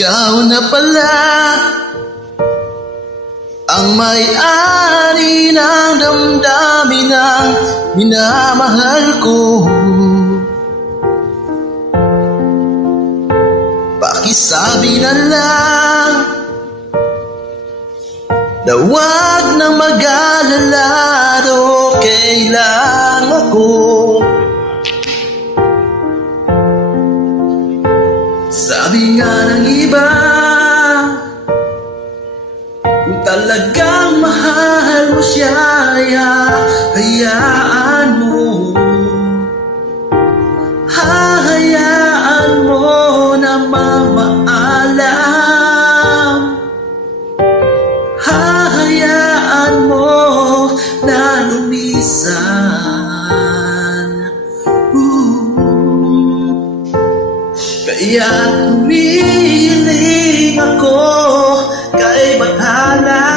Ikaw na pala ang may-ari ng damdamin ng minamahal ko. Pakisabi na lang na huwag nang mag-alala, okay lang ako. Sabi nga ng iba, kung talagang mahal mo siya, hayaan mo. Hahayaan mo na mamaalam. Hahayaan mo na lumisan. Kaya humihiling ako kay Bathala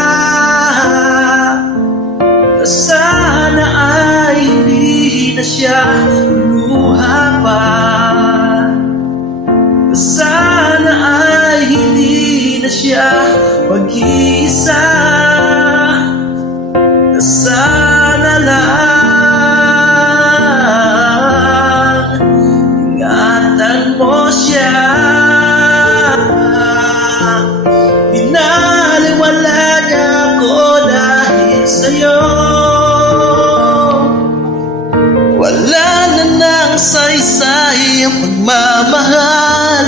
na sana ay hindi na siya lumuha pa. Na sana ay hindi na siya mag-iisa. Na sana lang ingatan mo siya. Pinaliwala niya ako dahil sa'yo. Wala na nang saysay ang pagmamahal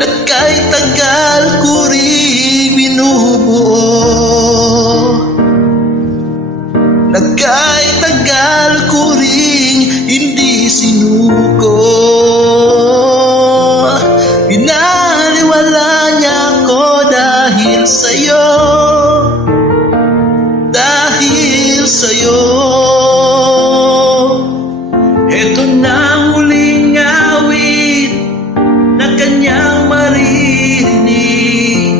na kahit tagal ko rin binubuo. Na kahit tagal ko rin hindi sinuko. Pinaliwala niya ako dahil sa'yo. Dahil sa'yo. Ito na ang huling awit na kanyang maririnig.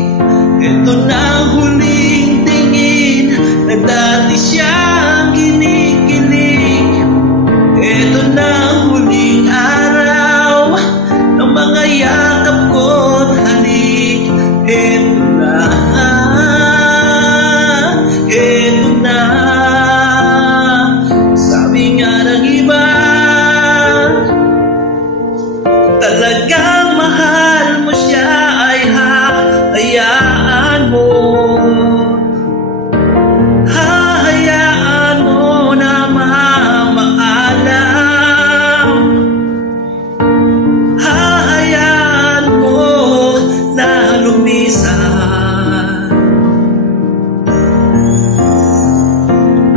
Ito na ang huling tingin na dati siyang kinikilig. Ito na ang huling araw ng mga yakap ko't halik. Ito na. Ito na. Sabi nga ng iba, talagang mahal mo siya ay hahayaan mo. Hahayaan mo na mamaalam. Hahayaan mo na lumisan.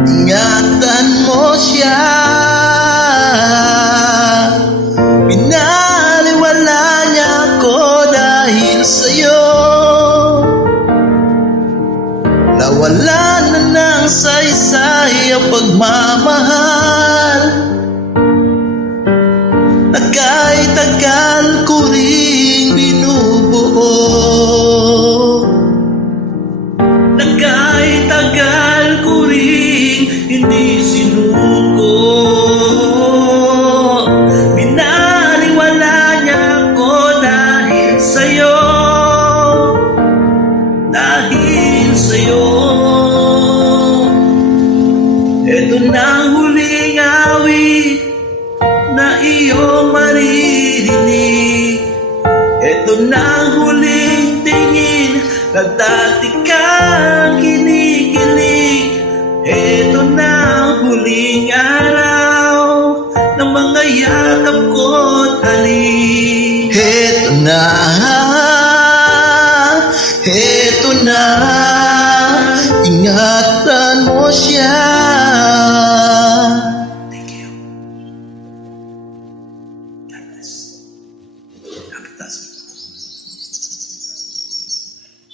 Ingatan mo siya. Pinaliwala niya ako dahil sa'yo. Nawala na ng saysay ang pagmamahal na kahit tagal ko rin binubuo. Na kahit tagal ko rin hindi sinuko. Pinaliwala niya ako dahil sa'yo. Dahil sa'yo. Ito na ang huling awit na iyong maririnig. Ito na ang huling tingin na dati kang kinikilig. Ito na ang huling araw ng mga yakap ko't halik. Ito na